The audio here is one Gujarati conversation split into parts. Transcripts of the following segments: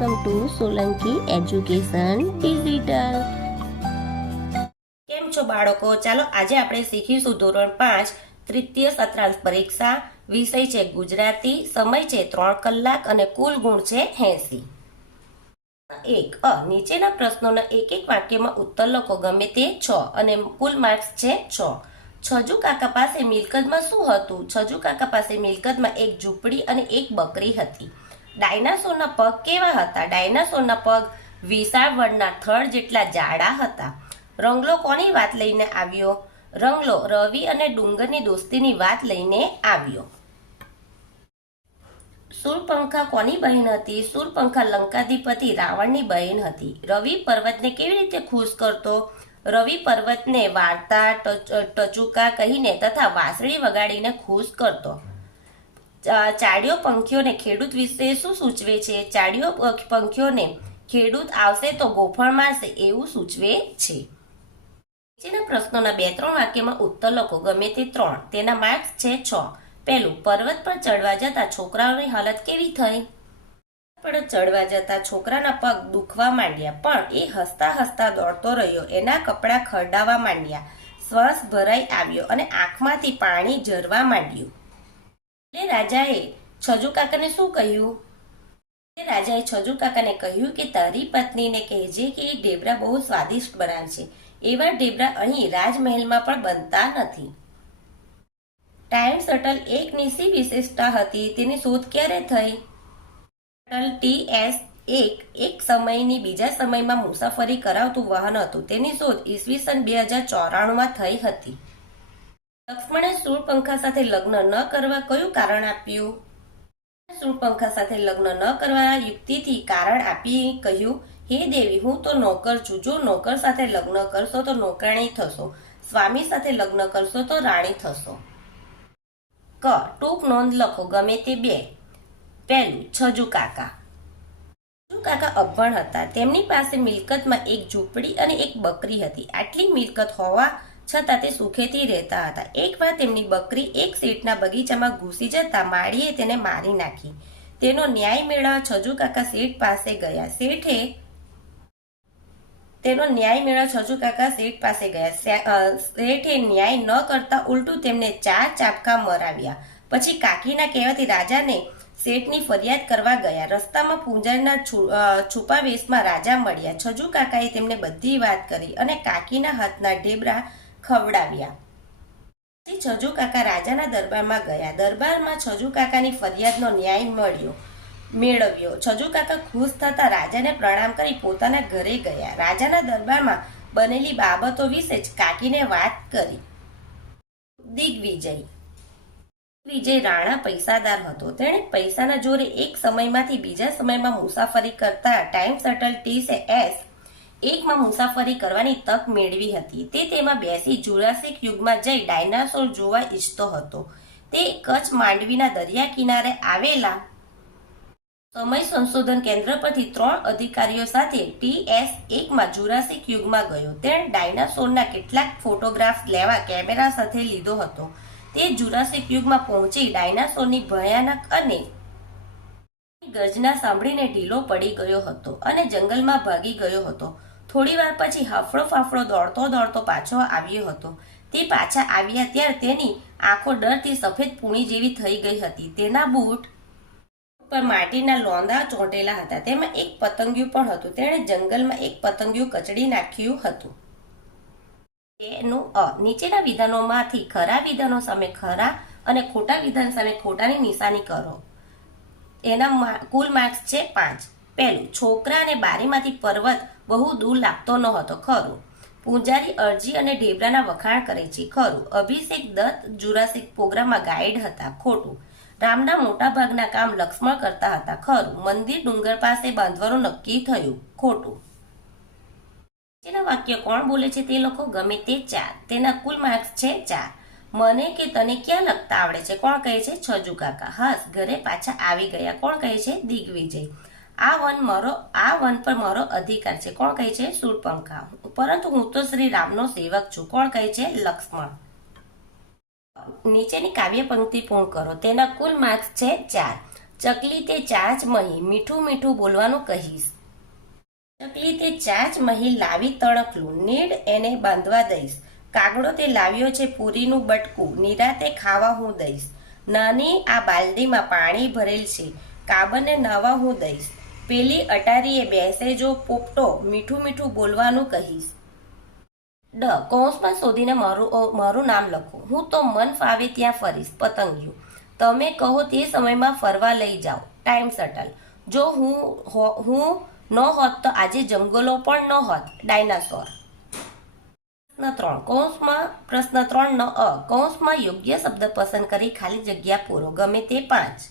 Welcome to Solanki education digital. કેમ છો બાળકો? ચાલો આજે આપણે શીખીશું ધોરણ 5 તૃતીય સત્રાંત પરીક્ષા. વિષય છે ગુજરાતી, સમય છે 3 કલાક અને કુલ ગુણ છે 80. નીચેના પ્રશ્નોના એક એક વાક્યમાં ઉત્તર લખો, ગમે તે 6 અને કુલ માર્ક્સ છે 6. છજુ કાકા પાસે મિલકતમાં શું હતું? છજુ કાકા પાસે મિલકતમાં એક ઝૂંપડી અને એક બકરી હતી. ડાયનાસોરના પગ કેવા હતા? ડાયનાસોરના પગ વિશાળ વડના થડ જેટલા જાડા હતા. રંગલો કોની વાત લઈને આવ્યો? રંગલો રવિ અને ડુંગરની દોસ્તીની વાત લઈને આવ્યો. શૂર્પણખા કોની બહેન હતી? શૂર્પણખા લંકાધિપતિ રાવણની બહેન હતી. રવિ પર્વતને કેવી રીતે ખુશ કરતો? રવિ પર્વતને વાર્તા, ટચુકા કહીને તથા વાંસળી વગાડીને ખુશ કરતો. ચાડિયો પંખીઓને ખેડૂત વિશે શું સૂચવે છે? ચાડિયો પંખીઓને ખેડૂત આવશે તો ગોફણ મારશે એવું સૂચવે છે. નીચેના પ્રશ્નોના 2-3 વાક્યમાં ઉત્તર લખો, ગમે તે 3. તેના માર્ક્સ છે 6. પહેલું, પર્વત પર ચડવા જતા છોકરાઓની હાલત કેવી થઈ? પર ચડવા જતા છોકરાના પગ દુખવા માંડ્યા, પણ એ હસતા હસતા દોડતો રહ્યો. એના કપડાં ખરડાવા માંડ્યા, શ્વાસ ભરાઈ આવ્યો અને આંખમાંથી પાણી ઝરવા માંડ્યું. એટલે રાજાએ છજુ કાકાને શું કહ્યું? રાજાએ છજુ કાકાને કહ્યું કે તારી પત્નીને કહેજે કે એ ઢેબરા બહુ સ્વાદિષ્ટ બનાવશે. એવા ઢેબરા અહીં રાજમહેલમાં પણ બનતા નથી. ટાઈમ શટલ એકની શી વિશેષતા હતી? તેની શોધ ક્યારે થઈ? શટલ TS-1 એક સમયની બીજા સમયમાં મુસાફરી કરાવતું વાહન હતું. તેની શોધ ઈસવીસન 2094માં થઈ હતી. લક્ષ્મણે શૂર્પણખા સાથે લગ્ન ન કરવા કયું કારણ આપ્યું? શૂર્પણખા સાથે લગ્ન ન કરવા યુક્તિથી કારણ આપી કહ્યું, હે દેવી, હું તો નોકર છું. જો નોકર સાથે લગ્ન કરશો તો નોકરાણી થશો, સ્વામી સાથે લગ્ન કરશો તો રાણી થશો. ટૂંક નોંધ લખો, ગમે તે 2. પહેલું, છજુ કાકા. છજુ કાકા અભણ હતા. તેમની પાસે મિલકતમાં એક ઝૂંપડી અને એક બકરી હતી. આટલી મિલકત હોવા છતાં તે સુખેથી રહેતા હતા. એકવાર તેમની બકરી એક શેઠના બગીચામાં ઘૂસી જતા માળીએ તેને મારી નાખી. તેનો ન્યાય મેળવવા છજુ કાકા શેઠ પાસે ગયા. શેઠે ન્યાય ન કરતા ઉલટું તેમને 4 ચાપકા મરાવ્યા. પછી કાકીના કહેવાથી રાજાને શેઠની ફરિયાદ કરવા ગયા. રસ્તામાં પૂંજારના છુપા વેશમાં રાજા મળ્યા. છજુ કાકાએ તેમને બધી વાત કરી અને કાકીના હાથના ઢેબરા ખવડાવ્યા. પછી છજુ કાકા રાજાના દરબારમાં ગયા. દરબારમાં છજુ કાકાની ફરિયાદનો ન્યાય મેળવ્યો. છજુ કાકા ખુશ થતા રાજાને પ્રણામ કરી પોતાના ઘરે ગયા. રાજાના દરબારમાં બનેલી બાબતો વિશે જ કાકીને વાત કરી. દિગ્વિજય રાણા પૈસાદાર હતો. તેણે પૈસાના જોરે એક સમયમાંથી બીજા સમયમાં મુસાફરી કરતા ટાઈમ શટલ TS-1માં મુસાફરી કરવાની તક મેળવી હતી. તે તેમાં બેસી જુરાસિક યુગમાં જઈ ડાયનાસોર જોવા ઈચ્છતો હતો. તે કચ્છ માંડવીના દરિયા કિનારે આવેલા સમય સંશોધન કેન્દ્ર પરથી 3 અધિકારીઓ સાથે TS-1માં જુરાસિક યુગમાં ગયો. તેણે ડાયનાસોરના કેટલાક ફોટોગ્રાફ્સ લેવા કેમેરા સાથે લીધો હતો. તે જુરાસિક યુગમાં પહોંચી ડાયનાસોરની ભયાનક અને ગર્જના સાંભળીને ઢીલો પડી ગયો હતો અને જંગલમાં ભાગી ગયો હતો. થોડી વાર પછી હાફળો ફાફળો દોડતો પાછો આવ્યો હતો. તે પાછા આવ્યા ત્યારે તેની આંખો ડરથી સફેદ પૂણી જેવી થઈ ગઈ હતી. તેના બૂટ પર માટીના લોંદા ચોંટેલા હતા. તેમાં એક પતંગિયું પણ હતું. તેણે જંગલમાં એક પતંગિયું કચડી નાખ્યું હતું. નીચેના વિધાનોમાંથી ખરા વિધાનો સામે ખરા અને ખોટા વિધાન સામે ખોટાની નિશાની કરો. એના કુલ માર્ક્સ છે 5. પહેલું, છોકરા અને બારીમાંથી પર્વત બહુ દૂર લાગતો ન હતો. ખરું. પૂંજારી અરજી અને ઢેબરાના વખાણ કરે છે. ખરું. અભિષેક દત્ત જુરાસિક પ્રોગ્રામમાં ગાઈડ હતા. ખોટું. રામના મોટા ભાગના કામ લક્ષ્મણ કરતા હતા. ખરું. મંદિર ડુંગર પાસે બાંધવાનું નક્કી થયું. ખોટું. નીચેના વાક્ય કોણ બોલે છે તે લખો, ગમે તે 4. તેના કુલ માર્ક્સ છે 4. મને કે તને ક્યાં લખતા આવડે છે? કોણ કહે છે? છજુ કાકા. હસ, ઘરે પાછા આવી ગયા. કોણ કહે છે? દિગ્વિજય. આ વન પર મારો અધિકાર છે. કોણ કહે છે? શૂર્પણખા. પરંતુ હું તો શ્રી રામનો સેવક છું. કોણ કહે છે? લક્ષ્મણ. નીચેની કાવ્ય પંક્તિ પૂર્ણ કરો. તેના કુલ માર્ક્સ છે 4. ચકલી તે ચાચ મહી મીઠું મીઠું બોલવાનું કહીશ. ચકલી તે ચાચ મહી લાવી તણકલું નીડ એને બાંધવા દઈશ. કાગડો તે લાવ્યો છે પૂરીનું બટકું નિરાતે ખાવા હું દઈશ. નાની આ બાલદીમાં પાણી ભરેલ છે કાબરને નાવા હું દઈશ. પેલી અટારીએ બેસે જો પોપટો મીઠું મીઠું બોલવાનું કહીશ. કૌંસમાં શોધીને મારું નામ લખો. હું તો મન ફાવે ત્યાં ફરીશ પતંગિયું. તમે કહો તે સમયમાં ફરવા લઈ જાઓ ટાઈમ શટલ. જો હું ન હોત તો આજે જંગલો પણ ન હોત ડાયનાસોર. પ્રશ્ન 3 ન કૌંસમાં યોગ્ય શબ્દ પસંદ કરી ખાલી જગ્યા પૂરો. ગમે તે 5.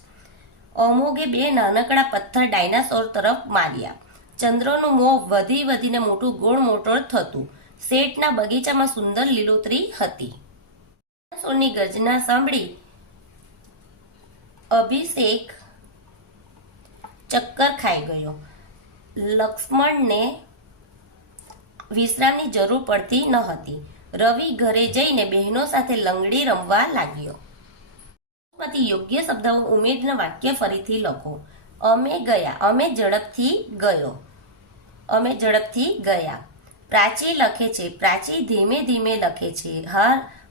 અમોઘે 2 નાનકડા પથ્થર ડાયનાસોર તરફ માર્યા. ચંદ્રનું મોં વધી વધીને મોટું ગોળ મોટોળ થતું. શેઠના બગીચામાં સુંદર લીલોતરી હતી. ડાયનાસોરની ગર્જના સાંભળી અભિષેક ચક્કર ખાઈ ગયો. લક્ષ્મણને વિશ્રામની જરૂર પડતી ન હતી. રવિ ઘરે જઈને બહેનો સાથે લંગડી રમવા લાગ્યો. માંથી યોગ્ય શબ્દો ઉમેરીને વાક્ય ફરીથી લખો. અમે ગયા. અમે ઝડપથી ગયો. અમે ઝડપથી ગયા. પ્રાચી લખે છે. પ્રાચી ધીમે ધીમે લખે છે.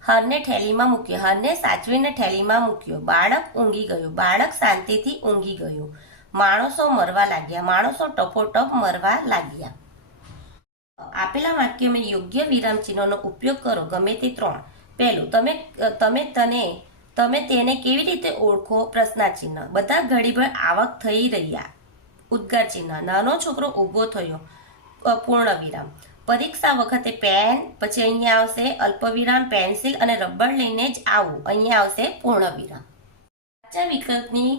હરને ઠેલીમાં મૂક્યો. હરને સાચવીને ઠેલીમાં મૂક્યો. બાળક ઊંઘી ગયું. બાળક શાંતિથી ઊંઘી ગયું. માણસો મરવા લાગ્યા. માણસો ટપોટપ મરવા લાગ્યા. આપેલા વાક્યમાં યોગ્ય વિરામ ચિહ્નોનો ઉપયોગ કરો. ગમે તે 3. પહેલું, તમે તેને કેવી રીતે ઓળખો? પ્રશ્નાચિહ્ન. બધા ઘડીભર આવક થઈ રહ્યા. ઉદ્ગાર ચિહ્ન. નાનો છોકરો ઊભો થયો. પૂર્ણ વિરામ. પરીક્ષા વખતે પેન, પછી અહીંયા આવશે અલ્પવિરામ, પેન્સિલ અને રબર લઈને જ આવું. અહીંયા આવશે પૂર્ણ વિરામ. સાચા વિકલ્પની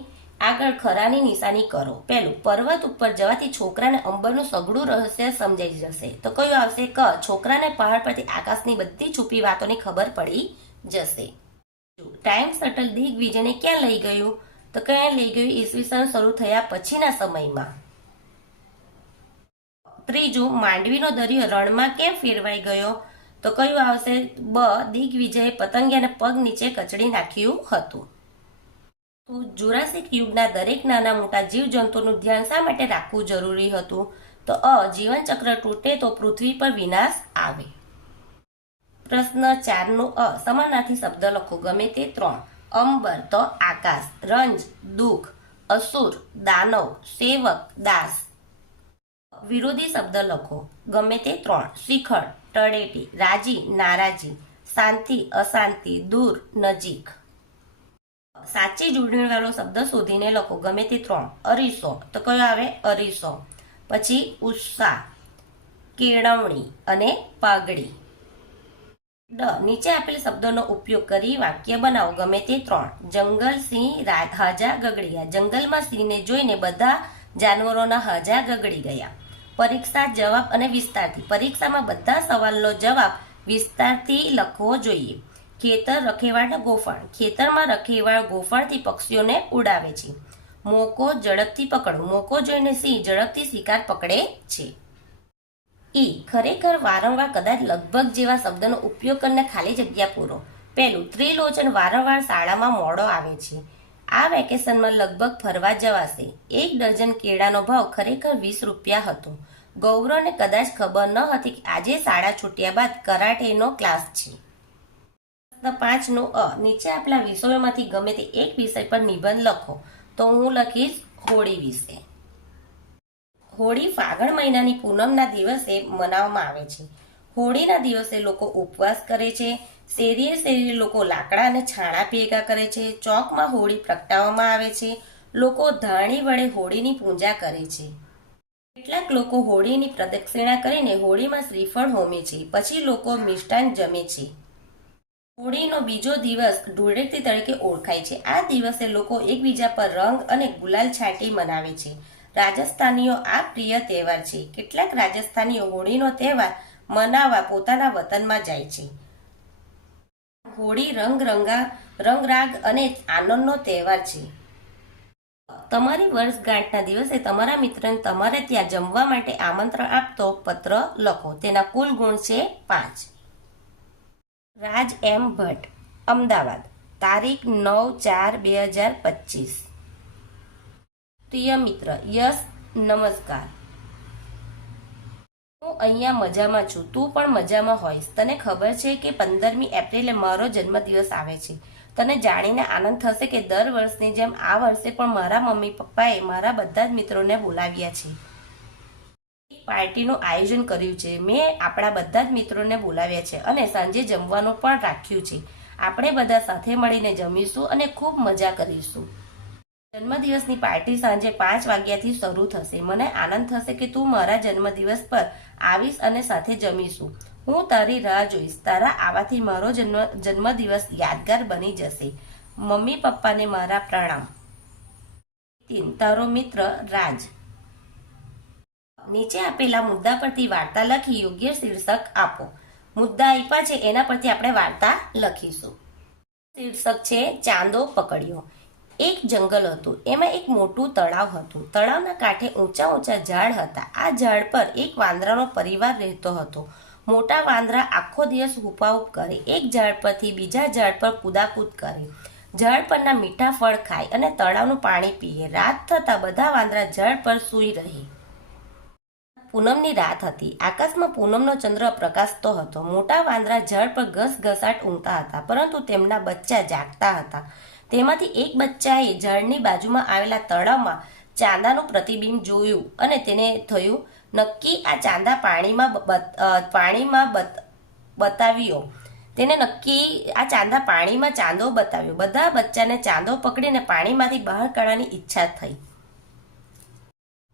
આગળ ખરાની નિશાની કરો. પહેલું, પર્વત ઉપર જવાથી છોકરાને અંબરનું સઘળું રહસ્ય સમજાઈ જશે. તો કયું આવશે? ક. છોકરાને પહાડ પરથી આકાશની બધી છુપી વાતોની ખબર પડી જશે. ટાઈમ શટલ દિગ્વિજયને ક્યાં લઈ ગયું? તો ક્યાં લઈ ગયું? ઈસવીસન શરૂ થયા પછીના સમયમાં. ત્રીજું, માંડવીનો દરિયો રણમાં કેમ ફેરવાઈ ગયો? તો કયું આવશે? બ. દિગ્વિજયે પતંગિયાને પગ નીચે કચડી નાખ્યું હતું. જુરાસિક યુગના દરેક નાના મોટા જીવજંતુનું ધ્યાન શા માટે રાખવું જરૂરી હતું? તો અ. જીવનચક્ર તૂટે તો પૃથ્વી પર વિનાશ આવે. પ્રશ્ન 4 નો અ. સમાનાર્થી શબ્દ લખો. ગમે તે 3. અંબર તો આકાશ. રંજ દુઃખ. અસુર દાનવ. સેવક દાસ. વિરોધી શબ્દ લખો. ગમે તે 3. શિખર તળેટી. રાજી નારાજી. શાંતિ અશાંતિ. દૂર નજીક. સાચી જોડણીવાળો શબ્દ શોધીને લખો. ગમે તે 3. અરીસો. તો કયો આવે? અરીસો. પછી ઉત્સાહ, કેળવણી અને પાઘડી. ડ. નીચે આપેલ શબ્દોનો ઉપયોગ કરી વાક્ય બનાવો. ગમે તે 3. જંગલ સિંહ હાજા ગગડ્યા. જંગલમાં સિંહને જોઈને બધા જાનવરોના હાજા ગગડી ગયા. પરીક્ષા જવાબ અને વિસ્તારથી. પરીક્ષામાં બધા સવાલનો જવાબ વિસ્તારથી લખવો જોઈએ. ખેતર રખેવાળ ગોફણ. ખેતરમાં રખેવાળ ગોફણથી પક્ષીઓને ઉડાવે છે. મોકો ઝડપથી પકડો. મોકો જોઈને સિંહ ઝડપથી શિકાર પકડે છે. ઈ. ખરેખર વારંવાર કદાચ લગભગ જેવા શબ્દનો ઉપયોગ કરીને ખાલી જગ્યા પૂરો. પહેલું, ત્રિલોચન વારંવાર શાળામાં મોડો આવે છે. આ વેકેશનમાં લગભગ ફરવા જવાશે. 1 ડઝન કેળાનો ભાવ ખરેખર 20 રૂપિયા હતો. ગૌરવને કદાચ ખબર ન હતી કે આજે શાળા છૂટ્યા બાદ કરાટેનો ક્લાસ છે. 5 નો અ. નીચે આપેલા વિષયોમાંથી ગમે તે એક વિષય પર નિબંધ લખો. તો હું લખીશ હોળી વિશે. હોળી ફાગણ મહિનાની પૂનમના દિવસે મનાવવામાં આવે છે. હોળીના દિવસે લોકો ઉપવાસ કરે છે. શેરીએ શેરીએ લોકો લાકડા અને છાણા ભેગા કરે છે. ચોકમાં હોળી પ્રગટાવવામાં આવે છે. લોકો ધાણી વડે હોળીની પૂજા કરે છે. કેટલાક લોકો હોળીની પ્રદક્ષિણા કરીને હોળીમાં શ્રીફળ હોમે છે. પછી લોકો મિષ્ટાન જમે છે. હોળીનો બીજો દિવસ ધૂળેટી તરીકે ઓળખાય છે. આ દિવસે લોકો એકબીજા પર રંગ અને ગુલાલ છાંટી મનાવે છે. રાજસ્થાનીઓ આ પ્રિય તહેવાર છે. કેટલાક રાજસ્થાનીઓ હોળીનો તહેવાર મનાવવા પોતાના વતનમાં જાય છે. હોળી રંગરાગ અને આનંદનો તહેવાર છે. તમારી વર્ષગાંઠના દિવસે તમારા મિત્રને તમારે ત્યાં જમવા માટે આમંત્રણ આપતો પત્ર લખો. તેના કુલ ગુણ છે 5. રાજ એમ ભટ્ટ, અમદાવાદ, તારીખ 9/4/2025. પ્રિય મિત્ર યસ, નમસ્કાર. હું અહીંયા મજામાં છું. તું પણ મજામાં હોઈશ. તને ખબર છે કે 15મી એપ્રિલે મારો જન્મદિવસ આવે છે. તને જાણીને આનંદ થશે કે દર વર્ષની જેમ આ વર્ષે પણ મારા મમ્મી પપ્પાએ મારા બધા જ મિત્રોને બોલાવ્યા છે. એક પાર્ટીનું આયોજન કર્યું છે. મેં આપણા બધા જ મિત્રોને બોલાવ્યા છે અને સાંજે જમવાનું પણ રાખ્યું છે. આપણે બધા સાથે મળીને જમીશું અને ખૂબ મજા કરીશું. જન્મદિવસની પાર્ટી સાંજે 5 વાગ્યાથી શરૂ થશે. મને આનંદ થશે કે તું મારા જન્મદિવસ પર આવીશ અને સાથે જમીશું. હું તારી રાહ જોઈશ. તારા આવાથી મારો જન્મદિવસ યાદગાર બની જશે. મમ્મી પપ્પાને મારા પ્રણામ. તારો મિત્ર રાજ. નીચે આપેલા મુદ્દા પરથી વાર્તા લખી યોગ્ય શીર્ષક આપો. મુદ્દા આપ્યા છે એના પરથી આપણે વાર્તા લખીશું. શીર્ષક છે ચાંદો પકડ્યો. એક જંગલ હતું. એમાં એક મોટું તળાવ હતું. તળાવના કાંઠે ઊંચા ઊંચા ઝાડ હતા. આ ઝાડ પર એક વાંદરાનો પરિવાર રહેતો હતો. મોટા વાંદરા આખો દિવસ હુપાહુપ કરે. એક ઝાડ પરથી બીજા ઝાડ પર કૂદાકૂદ કરે. ઝાડ પરના મીઠા ફળ ખાય અને તળાવનું પાણી પીએ. રાત થતાં બધા વાંદરા ઝાડ પર સૂઈ રહે. પૂનમની રાત હતી. આકાશમાં પૂનમનો ચંદ્ર પ્રકાશતો હતો. મોટા વાંદરા ઝાડ પર ઘસઘસાટ ઊંઘતા હતા, પરંતુ તેમના બચ્ચા જાગતા હતા. તેમાંથી એક બચ્ચાએ ઝાડની બાજુમાં આવેલા તળાવમાં ચાંદાનું પ્રતિબિંબ જોયું અને તેને થયું, નક્કી આ ચાંદા પાણીમાં બતાવ્યો. તેને નક્કી આ ચાંદા પાણીમાં ચાંદો બતાવ્યો. બધા બચ્ચાને ચાંદો પકડીને પાણીમાંથી બહાર કાઢવાની ઈચ્છા થઈ,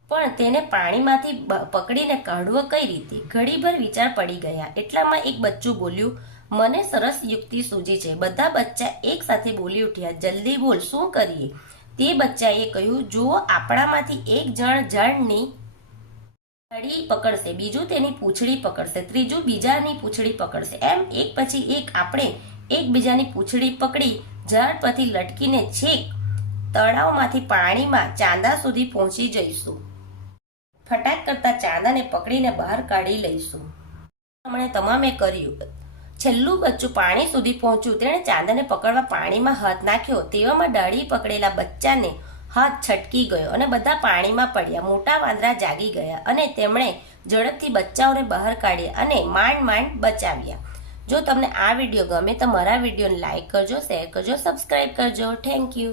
પણ તેને પાણીમાંથી પકડીને કાઢવો કઈ રીતે? ઘડીભર વિચાર પડી ગયા. એટલામાં એક બચ્ચું બોલ્યું, મને સરસ યુક્તિ સૂજી છે. બધા બચ્ચા એક સાથે બોલી ઉઠ્યા, જલ્દી બોલ, શું કરીએ? તે બચ્ચાએ કહ્યું, જુઓ, આપણામાંથી એક જણ ઝાડની ડાળી પકડશે, બીજું તેની પૂંછડી પકડશે, ત્રીજું બીજાની પૂંછડી પકડશે. એમ એક પછી એક આપણે એકબીજાની પૂંછડી પકડી ઝાડ પરથી લટકીને છેક તળાવમાંથી પાણીમાં ચાંદા સુધી પહોંચી જઈશું. ફટાક કરતા ચાંદાને પકડીને બહાર કાઢી લઈશું. હમણાં તમામે કર્યું. છેલ્લું બચ્ચું પાણી સુધી પહોંચ્યું. તેણે ચાંદાને પકડવા પાણીમાં હાથ નાખ્યો. તેવામાં ડાળી પકડેલા બચ્ચાને હાથ છટકી ગયો અને બધા પાણીમાં પડ્યા. મોટા વાંદરા જાગી ગયા અને તેમણે ઝડપથી બચ્ચાઓને બહાર કાઢ્યા અને માંડ બચાવ્યા. જો તમને આ વિડીયો ગમે તો મારા વિડીયોને લાઈક કરજો, શેર કરજો, સબસ્ક્રાઈબ કરજો. Thank you.